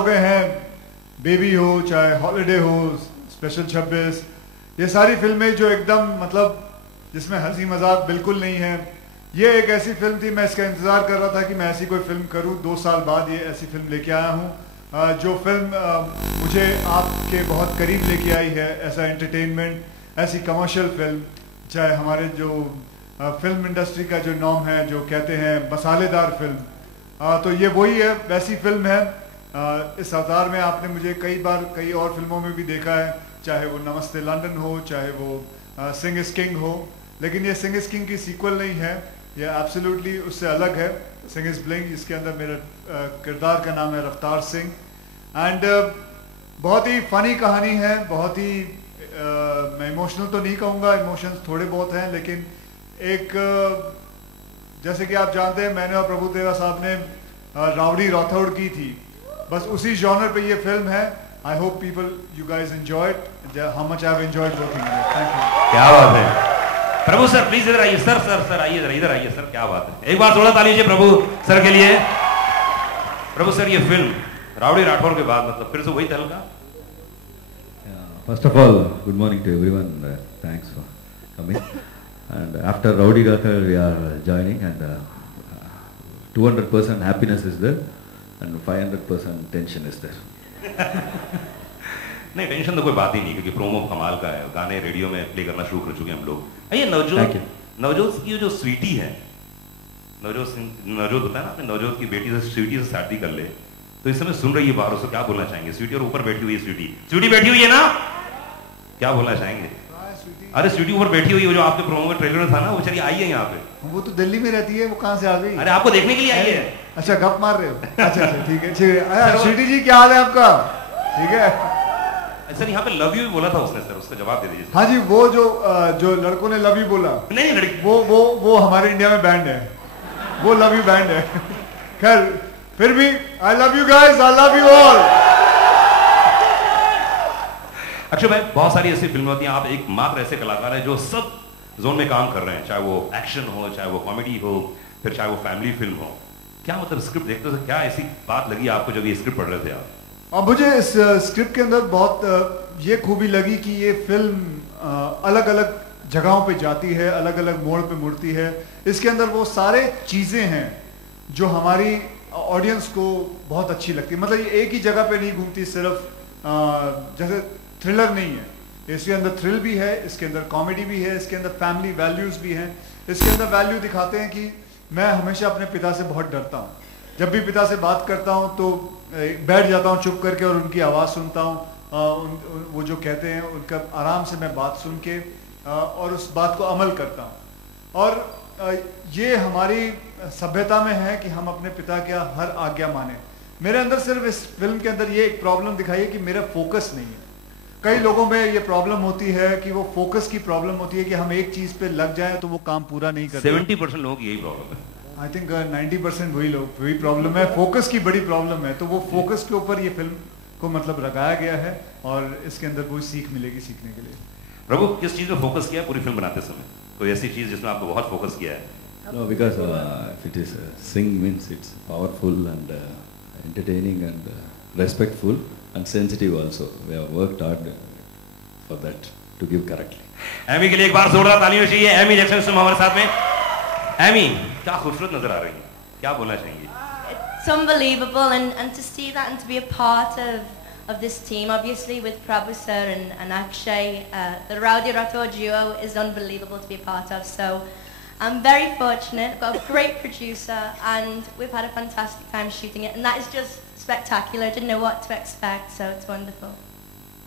हो गए हैं, बेबी हो चाहे हॉलिडे हो, स्पेशल 26, ये सारी फिल्में जो एकदम मतलब जिसमें हंसी मजाक बिल्कुल नहीं है। ये एक ऐसी फिल्म थी, मैं इसका इंतज़ार कर रहा था कि मैं ऐसी कोई फिल्म करूं। 2 साल बाद ये ऐसी फिल्म लेके आया हूं, जो फिल्म मुझे आपके बहुत करीब लेके आई है। ऐसा एंटरटेनमेंट, ऐसी कमर्शियल फिल्म, चाहे हमारे जो फिल्म इंडस्ट्री का जो नॉर्म है, जो कहते हैं मसालेदार फिल्म, तो ये वही है, वैसी फिल्म है। इस अवतार में आपने मुझे कई बार कई और फिल्मों में भी देखा है, चाहे वो नमस्ते लंदन हो, चाहे वो सिंग इज किंग हो। लेकिन ये सिंग इज किंग की सीक्वल नहीं है, ये एब्सोल्युटली उससे अलग है। सिंग इज ब्लिंग, इसके अंदर मेरे किरदार का नाम है रफ्तार सिंह। एंड बहुत ही फनी कहानी है, बहुत ही मैं इमोशनल तो नहीं कहूँगा, इमोशंस थोड़े बहुत हैं, लेकिन एक जैसे कि आप जानते हैं मैंने और प्रभु तेरा साहब ने रावड़ी राठौड़ की थी, बस उसी जॉनर पे ये फिल्म है। I hope people you guys enjoyed how much I have enjoyed working on it. Thank you. क्या बात है प्रभु सर, प्लीज इधर आइए सर। सर आइए इधर आइए सर। क्या बात है, एक बार थोड़ा ताली दीजिए प्रभु सर के लिए। प्रभु सर, ये फिल्म रावड़ी राठौर के बाद मतलब फिर से वही तहलका। First of all, good morning to everyone. Thanks for coming. And after Rowdy Rathor, we are joining, and 200% happiness is there, and 500% tension is there. नहीं, टेंशन तो कोई बात ही नहीं, क्योंकि प्रोमो कमाल का है, गाने रेडियो में प्ले करना शुरू कर चुके हैं हम लोग। ये नवजोत की जो स्वीटी है, नवजोत होता है ना, अपने नवजोत की बेटी से स्वीटी से शादी कर ले, तो इस समय सुन रही है बाहर, उसको क्या बोलना चाहेंगे? स्वीटी और ऊपर बैठी हुई है स्वीटी बैठी हुई है ना, क्या बोलना चाहेंगे? अरे स्वीटी ऊपर बैठी हुई है, जो आपके प्रोमो के ट्रेलर में था ना, वो बेचारी आई है यहाँ पे। वो तो दिल्ली में रहती है, वो कहाँ से आ गई? अरे आपको देखने के लिए आई है। अच्छा, गप मार रहे हो? अच्छा ठीक है। स्वीटी जी क्या हाल है आपका? ठीक है सर, यहाँ पे लव यू भी बोला था उसने सर, उसका जवाब दे दीजिए। हाँ जी, वो जो लड़कों ने लव यू बोला, नहीं लड़की, वो हमारे इंडिया में बैंड है, वो लव यू बैंड है। खैर फिर भी I love you guys, I love you all. Akshay भाई, बहुत सारी ऐसी फिल्में होती हैं, आप एकमात्र ऐसे कलाकार हैं जो सब जोन में काम कर रहे हैं, चाहे वो एक्शन हो, चाहे वो कॉमेडी हो, फिर चाहे वो फैमिली फिल्म हो। क्या मतलब स्क्रिप्ट देखते थे, क्या ऐसी बात लगी आपको जब ये स्क्रिप्ट पढ़ रहे थे आप? और मुझे इस स्क्रिप्ट के अंदर बहुत ये खूबी लगी कि ये फिल्म अलग अलग जगहों पे जाती है, अलग अलग मोड़ पे मुड़ती है। इसके अंदर वो सारे चीज़ें हैं जो हमारी ऑडियंस को बहुत अच्छी लगती है। मतलब ये एक ही जगह पे नहीं घूमती, सिर्फ जैसे थ्रिलर नहीं है, इसके अंदर थ्रिल भी है, इसके अंदर कॉमेडी भी है, इसके अंदर फैमिली वैल्यूज़ भी हैं। इसके अंदर वैल्यू दिखाते हैं कि मैं हमेशा अपने पिता से बहुत डरता हूँ। जब भी पिता से बात करता हूँ तो बैठ जाता हूँ चुप करके और उनकी आवाज़ सुनता हूँ। वो जो कहते हैं उनका आराम से मैं बात सुन के और उस बात को अमल करता हूँ। और ये हमारी सभ्यता में है कि हम अपने पिता का हर आज्ञा माने। मेरे अंदर सिर्फ इस फिल्म के अंदर ये एक प्रॉब्लम दिखाई है कि मेरा फोकस नहीं है। कई लोगों में ये प्रॉब्लम होती है कि वो फोकस की प्रॉब्लम होती है कि हम एक चीज पे लग जाए तो वो काम पूरा नहीं करते। 70% लोगों की यही प्रॉब्लम है। आई थिंक 90% वही प्रॉब्लम है, फोकस की बड़ी प्रॉब्लम है। तो वो फोकस के ऊपर ये फिल्म को मतलब लगाया गया है और इसके अंदर कोई सीख मिलेगी सीखने के लिए। प्रभु, किस चीज में फोकस किया पूरी फिल्म बनाते समय? कोई ऐसी चीज जिसमें आपको बहुत फोकस किया है? No, because if it is sing means it's powerful and entertaining and respectful and sensitive also. We have worked hard for that to give correctly. Amy के लिए एक बार जोरदार तालियां चाहिए। एमी जैक्सन हमारे साथ में। एमी, क्या खूबसूरत नजर आ रही है, क्या बोलना चाहेंगी? It's unbelievable and to see that and to be a part of this team, obviously with Prabhu sir and Akshay, the Rowdy Rathor duo is unbelievable to be a part of. So I'm very fortunate, got a great producer and we've had a fantastic time shooting it, and that is just spectacular. I didn't know what to expect, so it's wonderful.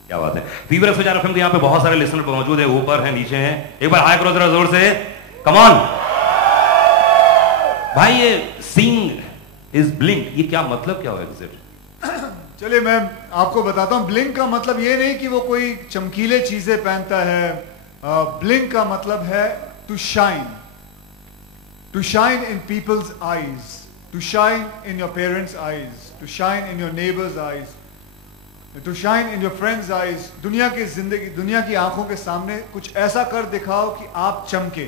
क्या बात है। Fever exposure film के यहाँ पे बहुत सारे listener मौजूद है, ऊपर है नीचे हैं। एक बार हाई करो जरा जोर से, कम ऑन भाई। ये सिंग इज ब्लिंक, ये क्या मतलब क्या हुआ एग्जैक्ट? चलिए मैं आपको बताता हूँ। ब्लिंक का मतलब ये नहीं कि वो कोई चमकीले चीजें पहनता है। ब्लिंक का मतलब है to shine, to shine in people's eyes, to shine in your parents' eyes, to shine in your neighbours' eyes, to shine in your friends' eyes. दुनिया की जिंदगी, दुनिया की आंखों के सामने कुछ ऐसा कर दिखाओ कि आप चमके,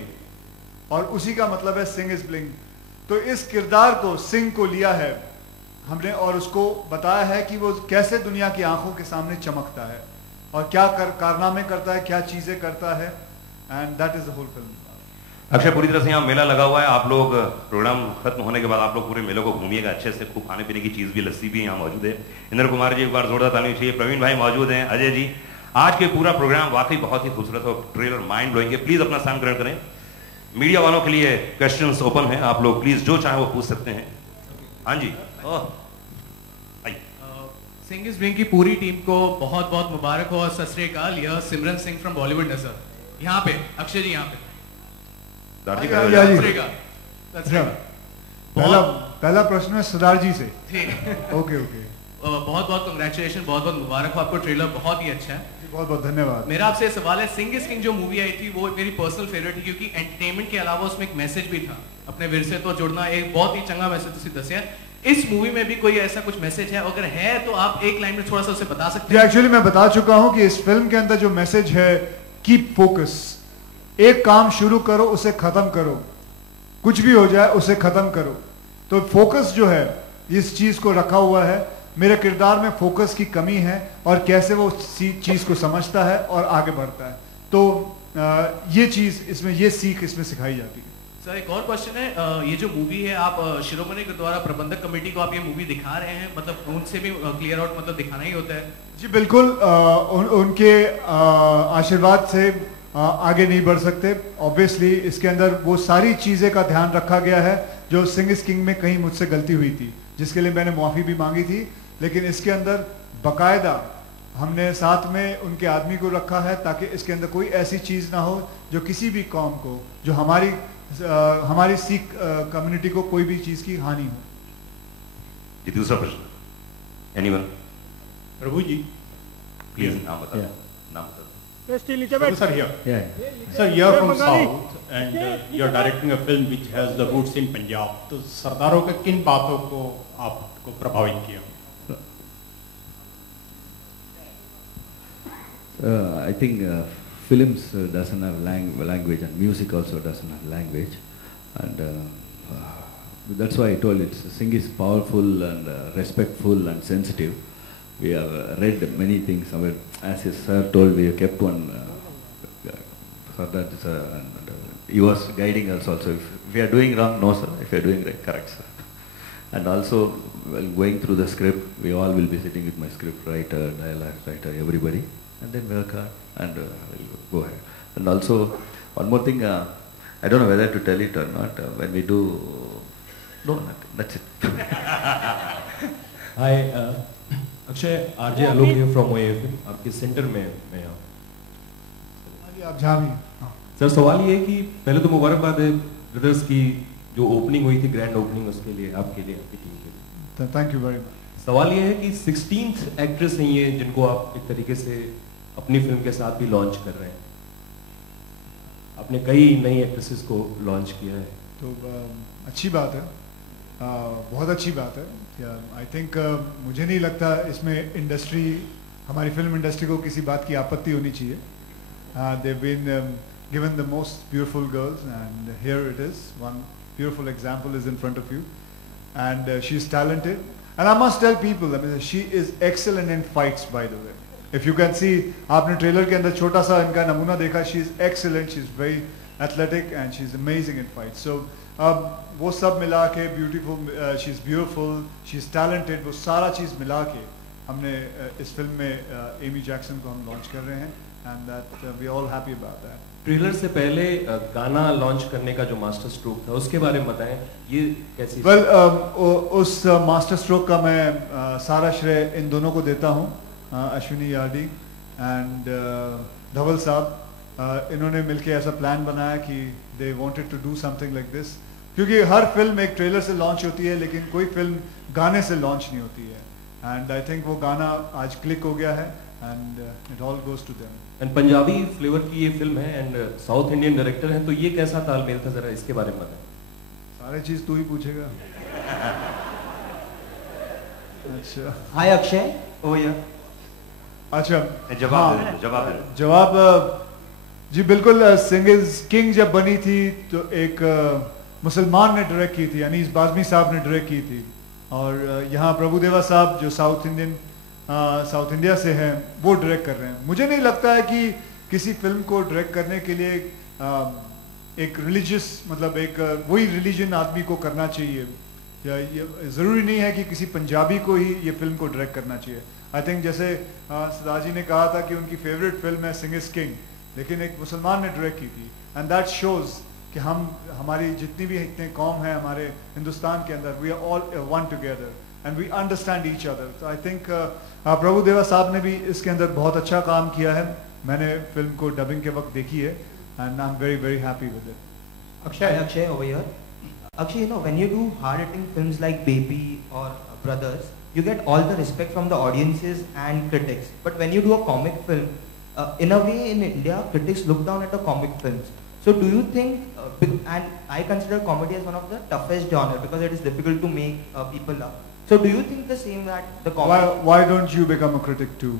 और उसी का मतलब है सिंग इज ब्लिंक। तो इस किरदार को, सिंग को लिया है हमने और उसको बताया है कि वो कैसे दुनिया की आंखों के सामने चमकता है और क्या कारनामे करता है, क्या चीजें करता है, and that is the whole film. Akshay, पूरी तरह से यहाँ मेला लगा हुआ है। आप लोग प्रोग्राम खत्म होने के बाद आप लोग पूरे मेले को घूमिएगा अच्छे से, खूब खाने पीने की चीज भी, लस्सी भी यहाँ मौजूद है। इंद्र कुमार जी एक बार जोरदार ताली चाहिए। प्रवीण भाई मौजूद हैं, अजय जी। आज के पूरा प्रोग्राम वाकई बहुत ही खूबसूरत और ट्रेलर माइंड ब्लोइंग है। प्लीज अपना स्थान ग्रहण करें। मीडिया वालों के लिए क्वेश्चंस ओपन है, आप लोग प्लीज जो चाहे वो पूछ सकते हैं। हाँ जी। सिंग इज विंग की पूरी टीम को बहुत बहुत मुबारक हो और सत श्री अकाल। यह सिमरन सिंह फ्रॉम बॉलीवुड नजर यहाँ पे, अक्षय जी यहाँ पे। पहला प्रश्न है सरदार जी से। Okay okay. बहुत बहुत कंग्रेचुलेशन, बहुत बहुत मुबारक हो आपको। ट्रेलर बहुत ही अच्छा है। बहुत बहुत धन्यवाद। मेरा आपसे सवाल है, सिंग इज किंग जो मूवी आई थी वो मेरी पर्सनल फेवरेट थी, क्योंकि एंटरटेनमेंट के अलावा उसमें एक मैसेज भी था, अपने विरसे तो जुड़ना। एक बहुत ही चंगा मैसेज तुसी दसिया। इस मूवी में भी कोई ऐसा कुछ मैसेज है? अगर है तो आप एक लाइन में थोड़ा सा उसे बता सकते हैं? एक्चुअली मैं बता चुका हूं कि इस फिल्म के अंदर जो मैसेज है, कीप फोकस। एक काम शुरू करो, उसे खत्म करो, कुछ भी हो जाए उसे खत्म करो। तो फोकस जो है इस चीज को रखा हुआ है। मेरे किरदार में फोकस की कमी है और कैसे वो चीज को समझता है और आगे बढ़ता है। तो ये चीज इसमें, ये सीख इसमें सिखाई जाती है। सर एक और क्वेश्चन है, ये जो मूवी है आप शिरोमणि गुरुद्वारा प्रबंधक कमेटी को आप ये मूवी दिखा रहे हैं, मतलब उनसे भी क्लियर आउट मतलब दिखाना ही होता है? जी बिल्कुल। उनके आशीर्वाद से आगे नहीं बढ़ सकते। ऑब्वियसली इसके अंदर वो सारी चीजें का ध्यान रखा गया है जो सिंग इज किंग में कहीं मुझसे गलती हुई थी, जिसके लिए मैंने माफी भी मांगी थी। लेकिन इसके अंदर बकायदा हमने साथ में उनके आदमी को रखा है ताकि इसके अंदर कोई ऐसी चीज ना हो जो किसी भी कौम को, जो हमारी सिख कम्युनिटी को कोई भी चीज की हानि हो। ये दूसरा प्रश्न, एनीवन? प्रभु जी प्लीज नाम बता। नाम बता। Sir, here. Sir, you are from South and you are directing a film which has the roots in Punjab. तो सरदारों के किन बातों को आपको प्रभावित किया? I think films doesn't have language, and music also doesn't have language, and that's why I told it. Sing is powerful and respectful and sensitive. We have read many things. As his sir told, we have kept one. He was guiding us also. If we are doing wrong, no sir. If we are doing right, correct sir. And also, while going through the script, we all will be sitting with my script writer, dialogue writer, everybody, and then work hard and we'll go ahead. And also, one more thing. I don't know whether to tell it or not. When we do, no, that's it. Hi. Akshay, RJ Alok here from OAFM, आपके centre में मैं यहाँ। आप जहाँ भी। Sir सवाल ये है कि पहले तो मुबारकबाद है ब्रदर्स की जो ओपनिंग हुई थी, ग्रैंड ओपनिंग, उसके लिए, आपके लिए, आपकी टीम के लिए। Thank you very much. सवाल ये है कि 16th एक्ट्रेस हैं ये जिनको आप एक तरीके से अपनी फिल्म के साथ भी लॉन्च कर रहे हैं। आपने कई नई एक्ट्रेसेस को लॉन्च किया है, तो अच्छी बात है, बहुत अच्छी बात है। आई थिंक मुझे नहीं लगता इसमें इंडस्ट्री, हमारी फिल्म इंडस्ट्री को किसी बात की आपत्ति होनी चाहिए। they've been given the most beautiful girls and here it is, one beautiful example is in front of you and she's talented and I must tell people, I mean, she is excellent in fights by the way. If you can see, आपने trailer के अंदर छोटा सा इनका नमूना देखा, she is excellent, she is very athletic and she is amazing in fights. So वो सब मिला के beautiful, she is beautiful, she is talented, वो सारा चीज़ मिला के हमने इस फिल्म में एमी जैक्सन को हम लॉन्च कर रहे हैं and that we all happy about that. Trailer से पहले गाना लॉन्च करने का जो मास्टर स्ट्रोक था उसके बारे में बताएं, ये कैसी? उस मास्टर स्ट्रोक का मैं सारा श्रेय इन दोनों को देता हूँ, अश्विनी यार्डी एंड धवल साहब। इन्होंने मिलके ऐसा प्लान बनाया कि they wanted to do something like this, क्योंकि हर फिल्म एक ट्रेलर से लॉन्च होती है लेकिन कोई फिल्म गाने से लॉन्च नहीं होती है एंड आई थिंक वो गाना आज क्लिक हो गया है and it all goes to them. And Punjabi flavour की ये फिल्म है एंड साउथ इंडियन डायरेक्टर हैं, तो ये कैसा तालमेल था, जरा इसके बारे में बताएं। सारे चीज तू ही पूछेगा। अच्छा हाय अक्षय। ओ या अच्छा जवाब जी बिल्कुल। सिंग इज किंग जब बनी थी तो एक मुसलमान ने डायरेक्ट की थी, अनीस बाज़मी साहब ने डायरेक्ट की थी और यहाँ प्रभुदेवा साहब जो साउथ इंडिया से हैं वो डायरेक्ट कर रहे हैं। मुझे नहीं लगता है कि किसी फिल्म को डायरेक्ट करने के लिए एक रिलीजियस मतलब एक वही रिलीजन आदमी को करना चाहिए, या ये ज़रूरी नहीं है कि किसी पंजाबी को ही ये फिल्म को डायरेक्ट करना चाहिए। आई थिंक जैसे सरदार जी ने कहा था कि उनकी फेवरेट फिल्म है सिंग इज किंग, लेकिन एक मुसलमान ने डायरेक्ट की थी, एंड दैट शोज कि हमारी जितनी भी इतने कौम है हमारे हिंदुस्तान के अंदर, we are all one together and we understand each other. तो आई थिंक प्रभुदेवा साहब ने भी इसके अंदर बहुत अच्छा काम किया है। मैंने फिल्म को डबिंग के वक्त देखी है and I am very very happy with it. Akshay over here. Akshay, you know, when you do hard-hitting films like Baby or Brothers, you get all the respect from the audiences and critics. But when you do a comic film, in a way in India, critics look down at the comic films. So do you think, and I consider comedy as one of the toughest genre because it is difficult to make people laugh. So do you think the same that the comedy... Why don't you become a critic too?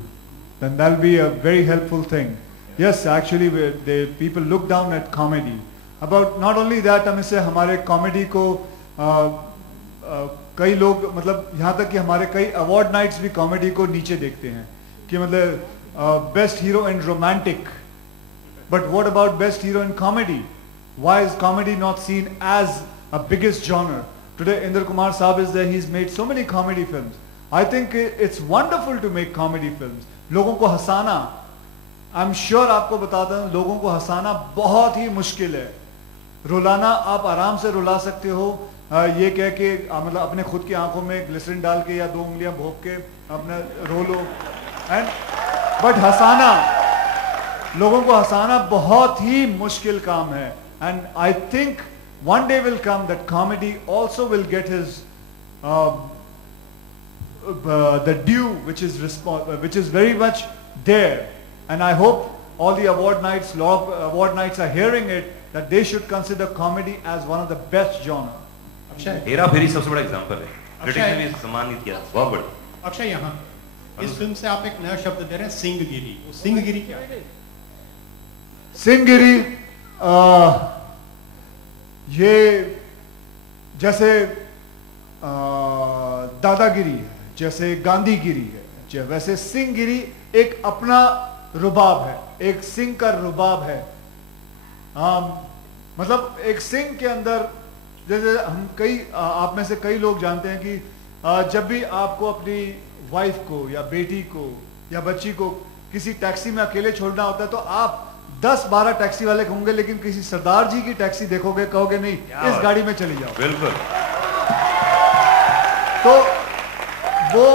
Then that'll be a very helpful thing. Yes, actually people look down at comedy. About not only that, हम इससे हमारे comedy को कई लोग मतलब यहाँ तक कि हमारे कई अवार्ड नाइट्स भी कॉमेडी को नीचे देखते हैं कि मतलब best hero in romantic, but what about best hero in comedy? Why is comedy not seen as a biggest genre? Today Indra Kumar sahab is there, he is made so many comedy films. I think it's wonderful to make comedy films. लोगों को हंसाना, I am sure आपको बताता हूँ, लोगों को हंसाना बहुत ही मुश्किल है. रुलाना आप आराम से रुला सकते हो, ये कह के मतलब अपने खुद की आंखों में ग्लिसरीन डाल के या 2 उंगलियां भोंक के अपना रो लो, एंड बट हंसाना, लोगों को हंसाना बहुत ही मुश्किल काम है. And I think one day will come that comedy also will get his the due which is very much there, and I hope all the award nights are hearing it, that they should consider comedy as one of the best genre. Akshay, Hera Pheri सबसे बड़ा example है, critics ने भी सम्मानित किया, बहुत बड़ा. अक्षय यहाँ इस फिल्म से आप एक नया शब्द दे रहे हैं, सिंहगिरी. वो सिंहगिरी क्या है? सिंहगिरी ये जैसे दादागिरी है, जैसे गांधीगिरी है, वैसे सिंहगिरी एक अपना रुबाब है, एक सिंह का रुबाब है. मतलब एक सिंह के अंदर, जैसे हम आप में से कई लोग जानते हैं कि जब भी आपको अपनी वाइफ को या बेटी को या बच्ची को किसी टैक्सी में अकेले छोड़ना होता है तो आप 10-12 टैक्सी वाले होंगे, लेकिन किसी सरदार जी की टैक्सी देखोगे, कहोगे नहीं इस गाड़ी में चली जाओ. बिल्कुल. तो वो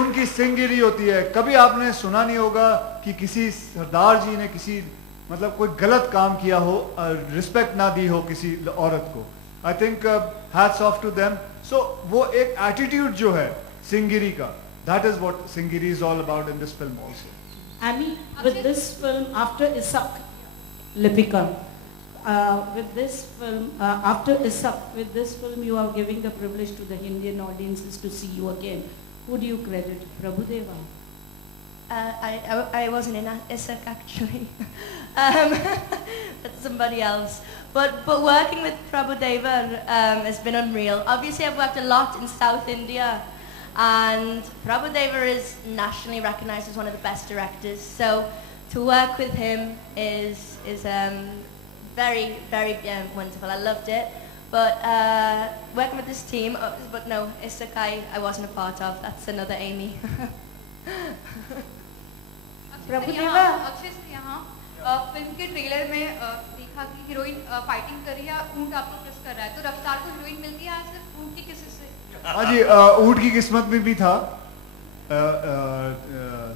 उनकी सिंहगिरी होती है. कभी आपने सुना नहीं होगा कि किसी सरदार जी ने किसी मतलब कोई गलत काम किया हो, रिस्पेक्ट ना दी हो किसी औरत को. I think hats off to them. So वो एक एटीट्यूड जो है सिंहगिरी का, that is what Singhgiri is all about in this film also. Amy, with this film, after Isak, Lipika, with this film, after Isak, with this film, you are giving the privilege to the Indian audiences to see you again. Who do you credit? Prabhudeva? I wasn't in Isak actually. That's somebody else. But working with Prabhudeva has been unreal. Obviously, I've worked a lot in South India. And Prabhudeva is nationally recognized as one of the best directors. So to work with him is very, very wonderful. I loved it. But working with this team, but no, Isak I wasn't a part of. That's another Amy. Prabhudeva, Akshay यहाँ film के trailer में देखा कि heroine fighting कर रही है, ऊँट आपको प्रेस कर रहा है, तो रफ्तार को हीरोइन मिलती है सिर्फ ऊँट की किसी से? हाँ जी, ऊँट की किस्मत में भी था.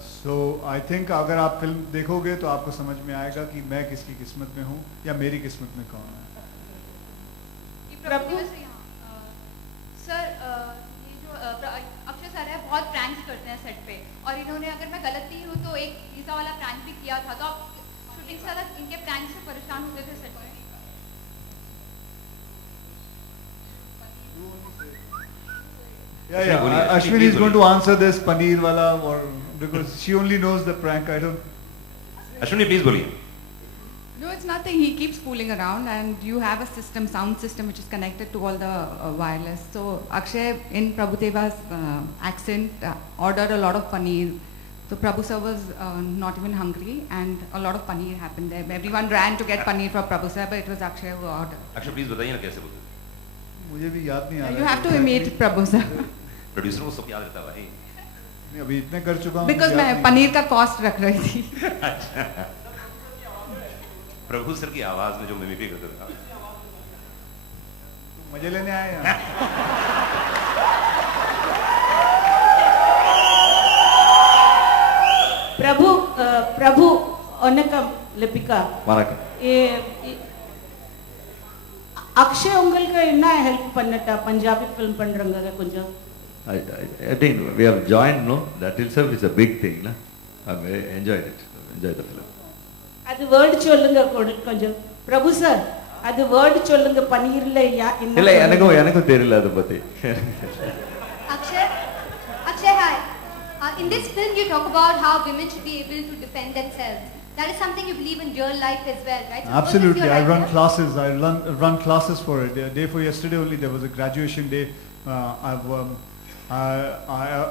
सो आई थिंक अगर आप फिल्म देखोगे तो आपको समझ में आएगा कि मैं किसकी किस्मत में हूँ या मेरी किस्मत में कौन है. सर, ये जो अक्षय सर है बहुत प्रैंक्स करते हैं सेट पे, और इन्होंने, अगर मैं गलत नहीं हूँ तो एक वीजा वाला प्रैंक भी किया था, तो आप शूटिंग से अलग इनके प्रैंक से परेशान होते थे सेट पे? Yeah. Ashwini is going to answer this paneer wala, or because she only knows the prank. I don't. Ashwini, please बोलिए. No, it's nothing. He keeps fooling around, and you have a system, sound system, which is connected to all the wireless. So Akshay, in Prabhudeva's accent, ordered a lot of paneer. So Prabhu sir was not even hungry, and a lot of paneer happened there. Everyone ran to get paneer for Prabhu sir, but it was Akshay who ordered. Akshay, please बताइए ना कैसे बोलते? मुझे भी याद नहीं आ रहा. You have to imitate Prabhu sir. Producer को सब याद रहता है भाई. नहीं, अभी इतने कर चुका हूँ. Because मैं पनीर का कॉस्ट रख रही थी. प्रभु सर की आवाज में जो मिमिक्री करते थे. मजे लेने आए हैं. प्रभु वनकम लिपिका. अक्षय उंगलका इन्ना हेल्प पन्नटा पंजाबी फिल्म पण्णरंगा कुंजा. I think we have joined, no? That itself is a big thing, na? I enjoyed it. Enjoyed the film. அது வேர்ட் சொல்லுங்க கொஞ்சம். பிரபு சார், அது வேர்ட் சொல்லுங்க பன்னீர்ல என்ன? இல்ல எனக்கு தெரியல அத பத்தி. Akshay, hi. In this film you talk about how women should be able to defend themselves. That is something you believe in real life as well, right? So absolutely. I run classes. I run classes for it. The day for yesterday only there was a graduation day.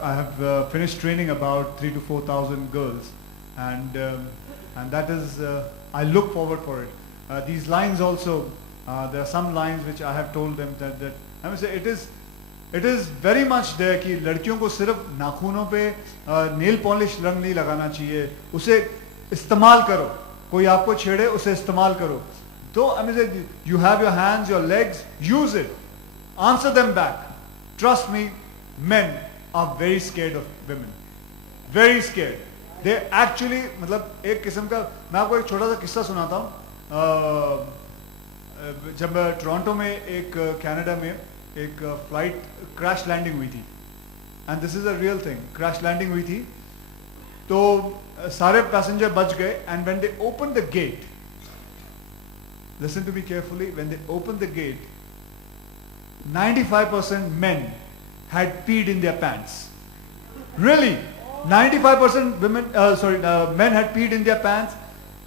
I have finished training about 3,000 to 4,000 girls, and that is I look forward for it. These lines also, there are some lines which I have told them that I must say it is very much there कि लड़कियों को सिर्फ नाखूनों पे nail polish रंग नहीं लगाना चाहिए, उसे इस्तेमाल करो, कोई आपको छेड़े उसे इस्तेमाल करो. तो I mean you have your hands, your legs, use it, answer them back. Trust me, men are very scared of women, very scared. They actually मतलब एक किस्म का, मैं आपको एक छोटा सा किस्सा सुनाता हूँ. जब टोरंटो में एक कनाडा में एक फ्लाइट क्रैश लैंडिंग हुई थी, and this is a real thing, crash landing हुई थी, तो सारे पैसेंजर बच गए. And when they open the gate, listen to me carefully, when they open the gate 95% men had peed in their pants. Really, 95% men had peed in their pants,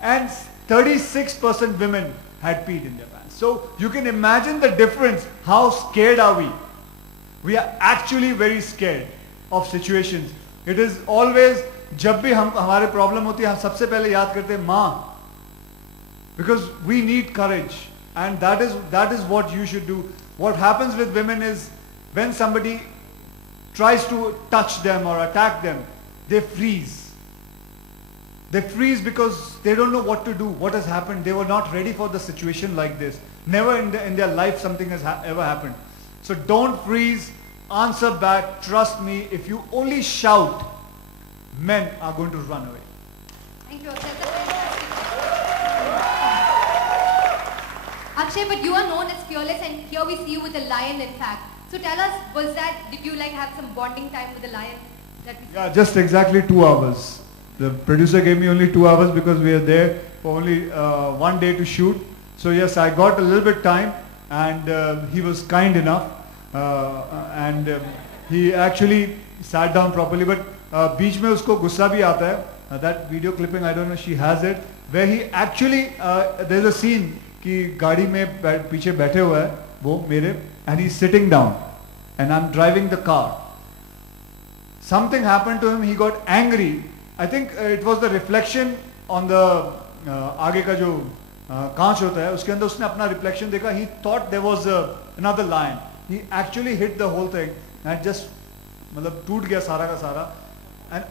and 36% women had peed in their pants. So you can imagine the difference. How scared are we? We are actually very scared of situations. It is always, जब भी हमारे problem होती है हम सबसे पहले याद करते हैं माँ, because we need courage, and that is what you should do. What happens with women is when somebody tries to touch them or attack them, they freeze. They freeze because they don't know what to do, what has happened. They were not ready for the situation like this. Never in their life something has ever happened. So don't freeze, answer back. Trust me, if you only shout, men are going to run away. Thank you, Akshay, but you are known as fearless, and here we see you with a lion, in fact. So tell us, did you like have some bonding time with the lion? Yeah, just exactly 2 hours. The producer gave me only 2 hours because we are there for only 1 day to shoot. So yes, I got a little bit time, and he was kind enough, and he actually sat down properly. But बीच में उसको गुस्सा भी आता है. That video clipping, I don't know, she has it, where he actually there's a scene कि गाड़ी में पीछे बैठे हुआ है वो मेरे, and he's sitting down, and I'm driving the car. Something happened to him. He got angry. I think it was the reflection on the आगे का जो कांच होता है उसके अंदर उसने अपना reflection देखा. He thought there was another lion. He actually hit the whole thing, and just मतलब टूट गया सारा का सारा. And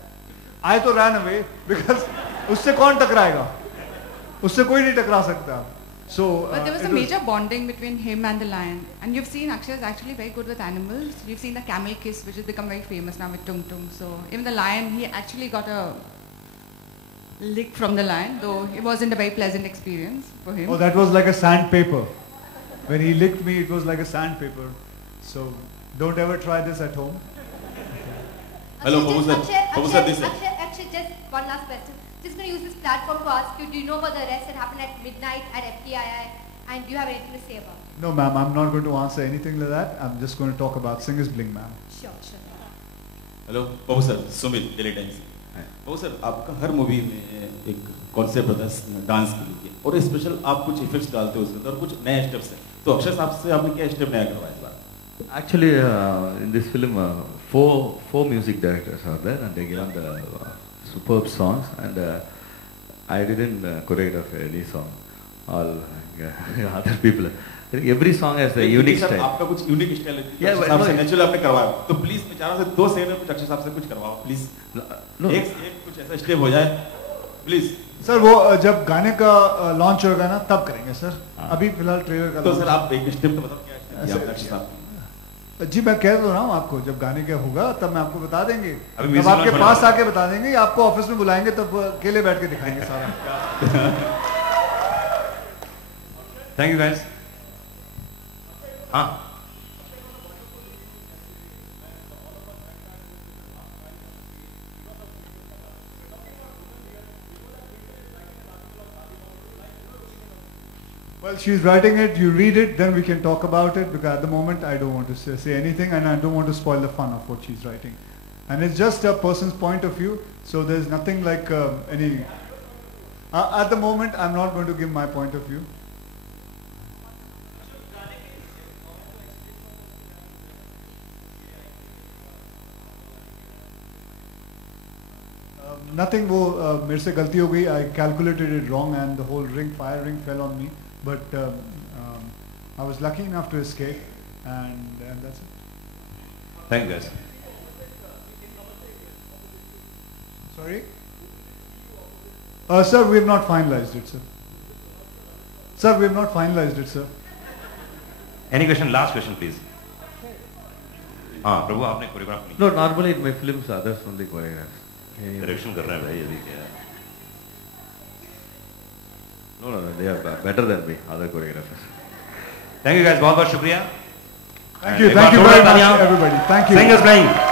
I तो ran away because उससे कौन टकराएगा, उससे कोई नहीं टकरा सकता. So, but there was a major bonding between him and the lion. And you've seen Akshay is actually very good with animals. You've seen the camel kiss, which has become very famous now with Tung Tung. So even the lion, he actually got a lick from the lion, though it wasn't a very pleasant experience for him. Oh, that was like a sandpaper. When he licked me, it was like a sandpaper. So don't ever try this at home. Hello, Akshay, just one last question. Just going to use this platform to ask you, do you know about the arrest that happened at midnight at FTII, and do you have anything to say about it? No, ma'am, I'm not going to answer anything like that. I'm just going to talk about Singer's Bling, ma'am. Sure. Hello, Babu sir, Sumit, Daily Times. वो sir आपका हर movie में एक concept होता है dance के लिए और special आप कुछ इफेक्ट्स डालते हो उसके अंदर और कुछ नए स्टेप्स हैं, तो अक्षय साहब से आपने क्या स्टेप नया करवाया इस बार? Actually, in this film, four music directors are there, and they given the superb songs, and I didn't choreograph any song. All other people. Every song has a unique style. आपका कुछ unique style है, Yeah, साहब से natural आपने करवाया, तो please मैं चाह रहा हूँ 2 सेकंड में कुछ अक्षय साहब से कुछ करवाओ प्लीज। एक कुछ ऐसा स्टेप हो जाए प्लीज। सर वो जब गाने का लॉन्च होगा ना तब करेंगे सर, अभी फिलहाल ट्रेलर का। तो सर आप एक स्टेप तो बताओ क्या स्टेप किया अक्षय साहब? जी मैं कह तो रहा हूँ आपको, जब गाने का होगा तब मैं आपको बता देंगे, अभी तब आपके पास आके बता देंगे, आपको ऑफिस में बुलाएंगे तब अकेले बैठ के दिखाएंगे सारा। Thank you guys. हाँ Well, she's writing it, you read it, then we can talk about it, because at the moment I don't want to say anything and I don't want to spoil the fun of what she's writing. And it's just a person's point of view, so there's nothing like any... at the moment, I'm not going to give my point of view. Nothing, वो मेरे से गलती हो गई, I calculated it wrong and the whole fire ring fell on me. But I was lucky enough to escape, and that's it. Thank you guys. Sorry? Sir, we have not finalized it, sir. Sir, we have not finalized it, sir. Any question? Last question, please. हाँ प्रभु आपने choreograph नहीं? No, normally in my films others only choreograph. Direction कर रहे हैं भाई, अभी क्या? No, they are better than me, other choreographers. Thank you guys, बहुत बहुत शुक्रिया. Thank you very much everybody. Thank you. Singers playing.